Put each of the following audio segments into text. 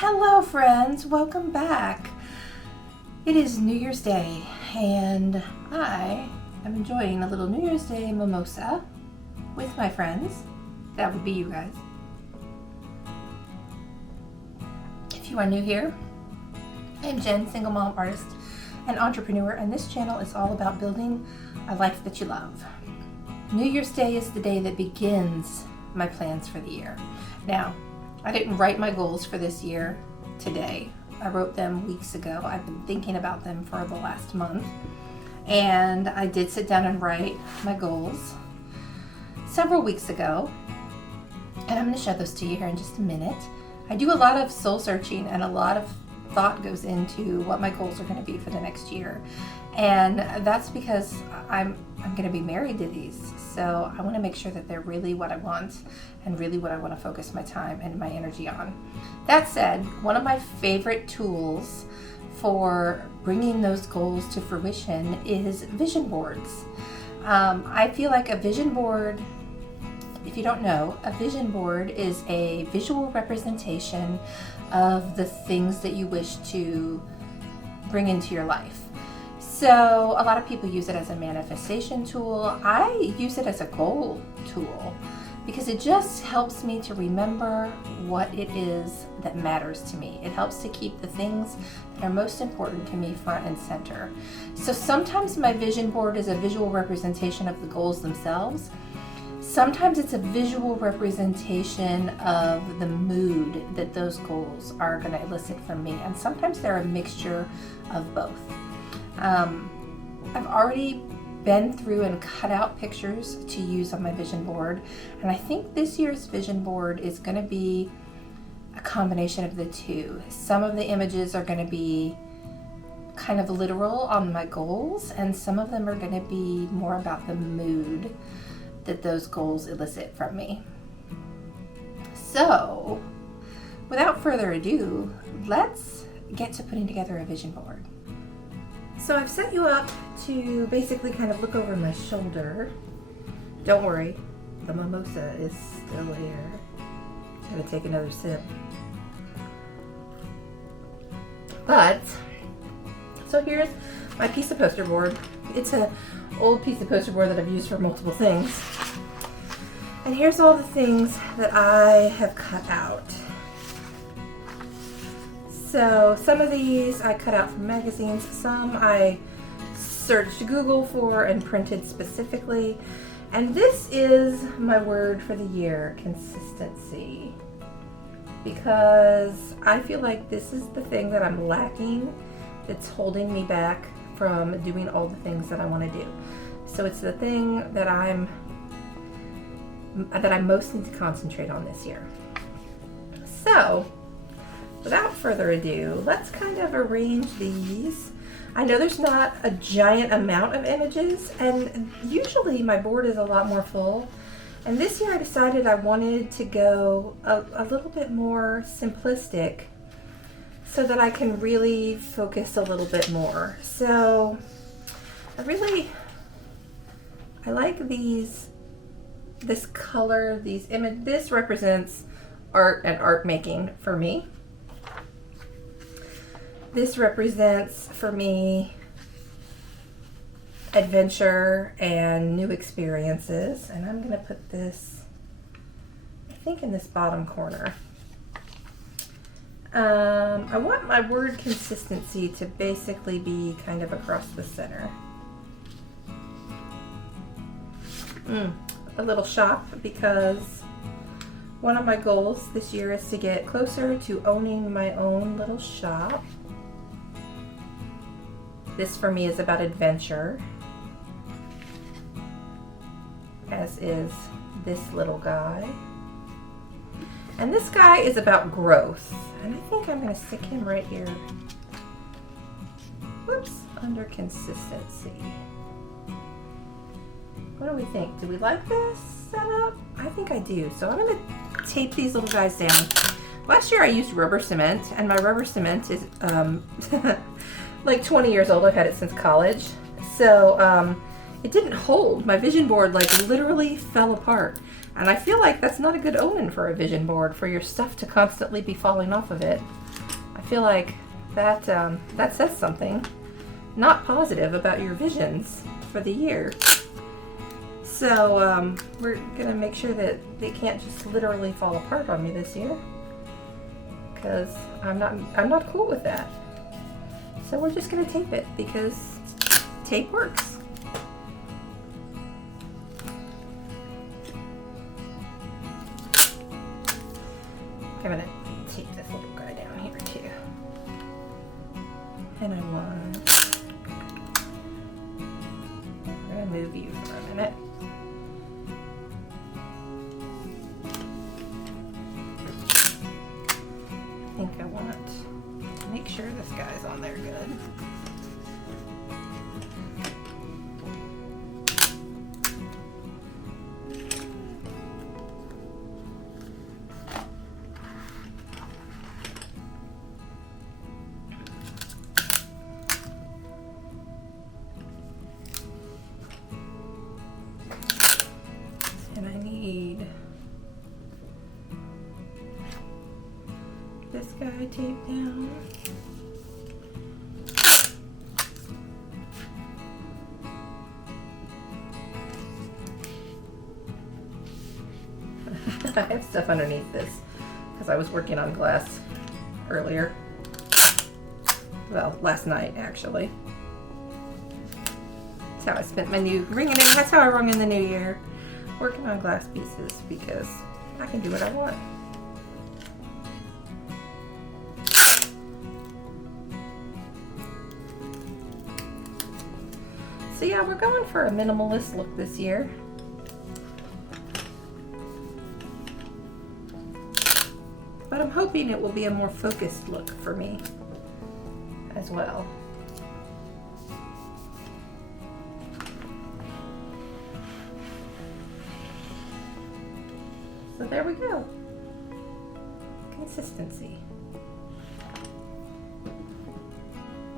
Hello friends, welcome back. It is New Year's Day and I am enjoying a little New Year's Day mimosa with my friends. That would be you guys. If you are new here, I'm Jen, single mom, artist, and entrepreneur, and this channel is all about building a life that you love. New Year's Day is the day that begins my plans for the year. Now, I didn't write my goals for this year today. I wrote them weeks ago. I've been thinking about them for the last month. And I did sit down and write my goals several weeks ago. And I'm going to show those to you here in just a minute. I do a lot of soul searching and a lot of thought goes into what my goals are going to be for the next year. And that's because I'm going to be married to these. So I want to make sure that they're really what I want and really what I want to focus my time and my energy on. That said, one of my favorite tools for bringing those goals to fruition is vision boards. I feel like a vision board, if you don't know, a vision board is a visual representation of the things that you wish to bring into your life. So a lot of people use it as a manifestation tool. I use it as a goal tool because it just helps me to remember what it is that matters to me. It helps to keep the things that are most important to me front and center. So sometimes my vision board is a visual representation of the goals themselves. Sometimes it's a visual representation of the mood that those goals are going to elicit from me. And sometimes they're a mixture of both. I've already been through and cut out pictures to use on my vision board. And I think this year's vision board is going to be a combination of the two. Some of the images are going to be kind of literal on my goals, and some of them are going to be more about the mood that those goals elicit from me. So, without further ado, let's get to putting together a vision board. So I've set you up to basically kind of look over my shoulder. Don't worry, the mimosa is still here. Gotta take another sip. But, so here's my piece of poster board. It's an old piece of poster board that I've used for multiple things. And here's all the things that I have cut out. So some of these I cut out from magazines, some I searched Google for and printed specifically. And this is my word for the year, consistency. Because I feel like this is the thing that I'm lacking that's holding me back from doing all the things that I want to do. So it's the thing that I most need to concentrate on this year. So, without further ado, let's kind of arrange these. I know there's not a giant amount of images, and usually my board is a lot more full. And this year I decided I wanted to go a little bit more simplistic so that I can really focus a little bit more. So I like this color, this represents art and art making for me. This represents for me adventure and new experiences. And I'm going to put this, I think, in this bottom corner. I want my word consistency to basically be kind of across the center. A little shop, because one of my goals this year is to get closer to owning my own little shop. This for me is about adventure, as is this little guy. And this guy is about growth. And I think I'm going to stick him right here. Whoops, under consistency. What do we think? Do we like this setup? I think I do. So I'm going to tape these little guys down. Last year I used rubber cement, and my rubber cement is like 20 years old. I've had it since college. So it didn't hold. My vision board like literally fell apart. And I feel like that's not a good omen for a vision board, for your stuff to constantly be falling off of it. I feel like that that says something not positive about your visions for the year. So we're gonna make sure that they can't just literally fall apart on me this year, because I'm not cool with that. So we're just gonna tape it because tape works. I'm gonna tape this little guy down here too. And I want, I'm gonna move you for a minute. I think I want to make sure this guy's on there good. And I need this guy taped down. I have stuff underneath this because I was working on glass earlier. Well, last night actually. That's how I spent my that's how I rung in the new year. Working on glass pieces because I can do what I want. So yeah, we're going for a minimalist look this year. But I'm hoping it will be a more focused look for me as well. So there we go. Consistency.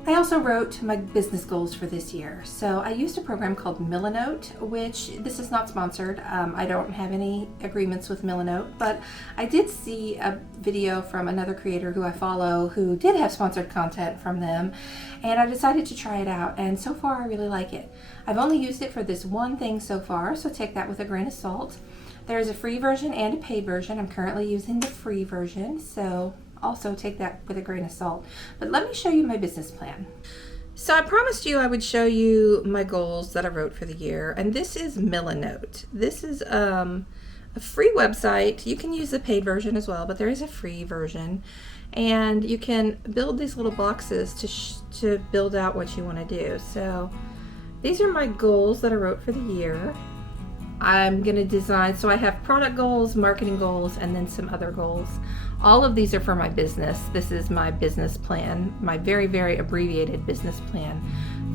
I also wrote my business goals for this year. So I used a program called Milanote, which this is not sponsored. I don't have any agreements with Milanote, but I did see a video from another creator who I follow who did have sponsored content from them, and I decided to try it out, and so far I really like it. I've only used it for this one thing so far, so take that with a grain of salt. There is a free version and a paid version. I'm currently using the free version, so also take that with a grain of salt. But let me show you my business plan. So I promised you I would show you my goals that I wrote for the year, and this is Milanote. This is a free website. You can use the paid version as well, but there is a free version, and you can build these little boxes to build out what you want to do. So these are my goals that I wrote for the year. I'm going to design, so I have product goals, marketing goals, and then some other goals. All of these are for my business. This is my business plan, my very, very abbreviated business plan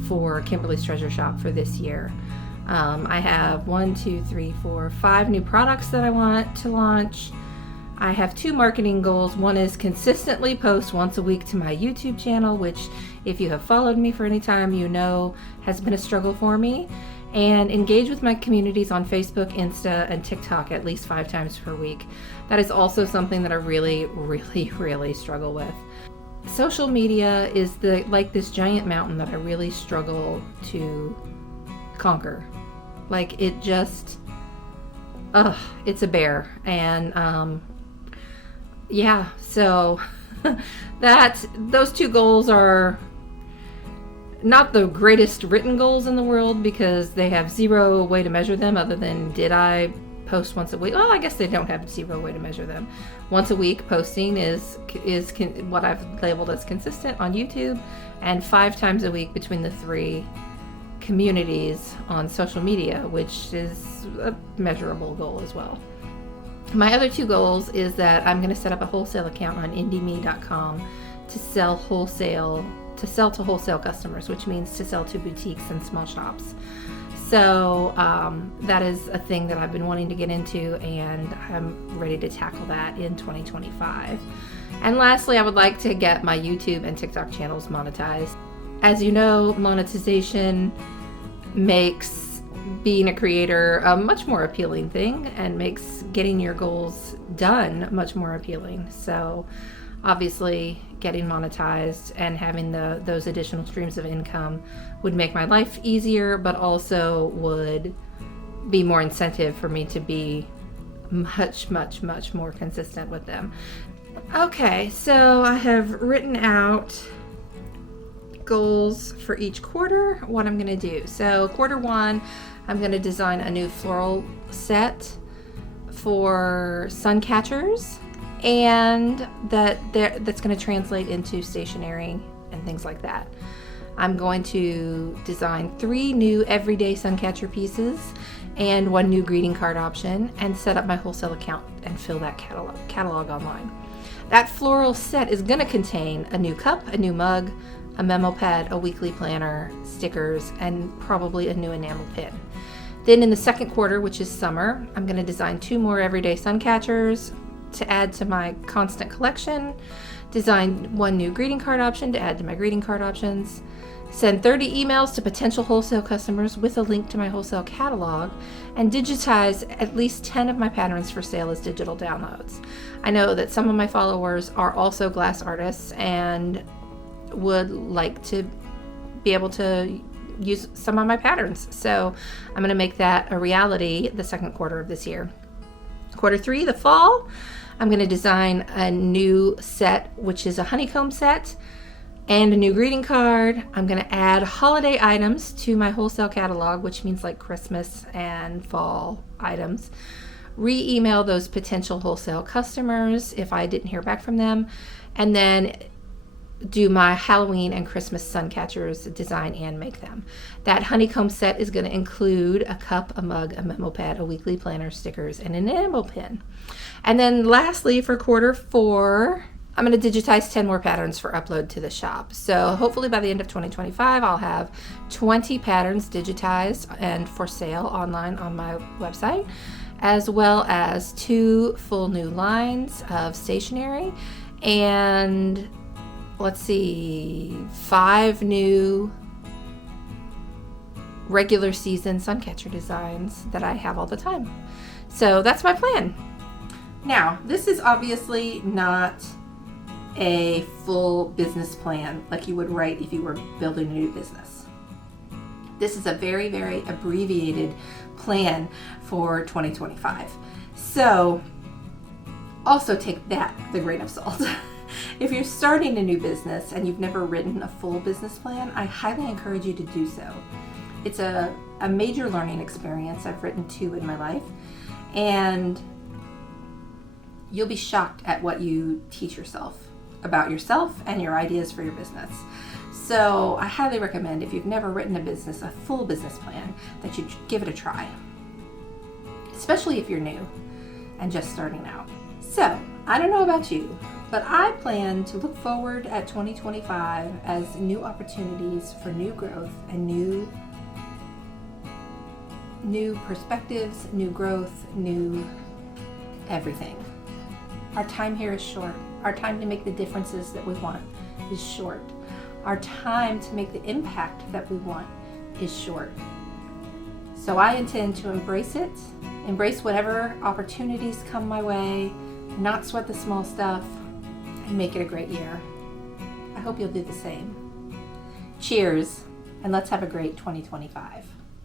for Kimberly's Treasure Shop for this year. I have 5 new products that I want to launch. I have 2 marketing goals. One is consistently post once a week to my YouTube channel, which if you have followed me for any time, you know has been a struggle for me. And engage with my communities on Facebook, Insta, and TikTok at least 5 times per week. That is also something that I really, really, really struggle with. Social media is like this giant mountain that I really struggle to conquer. Like it just, it's a bear. And yeah, so those 2 goals are not the greatest written goals in the world because they have 0 way to measure them other than did I post once a week. Well, I guess they don't have 0 way to measure them. Once a week posting is what I've labeled as consistent on YouTube, and 5 times a week between the 3 communities on social media, which is a measurable goal as well. My other 2 goals is that I'm going to set up a wholesale account on IndieMe.com to sell to wholesale customers, which means to sell to boutiques and small shops. So that is a thing that I've been wanting to get into, and I'm ready to tackle that in 2025. And lastly, I would like to get my YouTube and TikTok channels monetized. As you know, monetization makes being a creator a much more appealing thing and makes getting your goals done much more appealing. So Obviously, getting monetized and having those additional streams of income would make my life easier, but also would be more incentive for me to be much more consistent with them. Okay, so I have written out goals for each quarter, what I'm going to do. So quarter one, I'm going to design a new floral set for sun catchers, and that's going to translate into stationery and things like that. I'm going to design 3 new everyday sun catcher pieces and 1 new greeting card option, and set up my wholesale account and fill that catalog online. That floral set is going to contain a new cup, a new mug, a memo pad, a weekly planner, stickers, and probably a new enamel pin. Then in the second quarter, which is summer, I'm going to design 2 more everyday sun catchers to add to my constant collection, design 1 new greeting card option to add to my greeting card options, send 30 emails to potential wholesale customers with a link to my wholesale catalog, and digitize at least 10 of my patterns for sale as digital downloads. I know that some of my followers are also glass artists and would like to be able to use some of my patterns. So I'm going to make that a reality the second quarter of this year. Quarter 3, the fall, I'm going to design a new set, which is a honeycomb set, and a new greeting card. I'm going to add holiday items to my wholesale catalog, which means like Christmas and fall items. Re-email those potential wholesale customers if I didn't hear back from them, and then do my Halloween and Christmas sun catchers, design and make them. That honeycomb set is going to include a cup, a mug, a memo pad, a weekly planner, stickers, and an enamel pin. And then lastly, for quarter 4, I'm going to digitize 10 more patterns for upload to the shop. So hopefully by the end of 2025, I'll have 20 patterns digitized and for sale online on my website, as well as 2 full new lines of stationery and 5 new regular season sun catcher designs that I have all the time. So that's my plan. Now, this is obviously not a full business plan like you would write if you were building a new business. This is a very abbreviated plan for 2025. So also take that with a grain of salt. If you're starting a new business and you've never written a full business plan, I highly encourage you to do so. It's a major learning experience. I've written 2 in my life, and you'll be shocked at what you teach yourself about yourself and your ideas for your business. So I highly recommend, if you've never written a full business plan, that you give it a try, especially if you're new and just starting out. So I don't know about you, but I plan to look forward at 2025 as new opportunities for new growth and new perspectives, new growth, new everything. Our time here is short. Our time to make the differences that we want is short. Our time to make the impact that we want is short. So I intend to embrace it, embrace whatever opportunities come my way, not sweat the small stuff, and make it a great year. I hope you'll do the same. Cheers, and let's have a great 2025.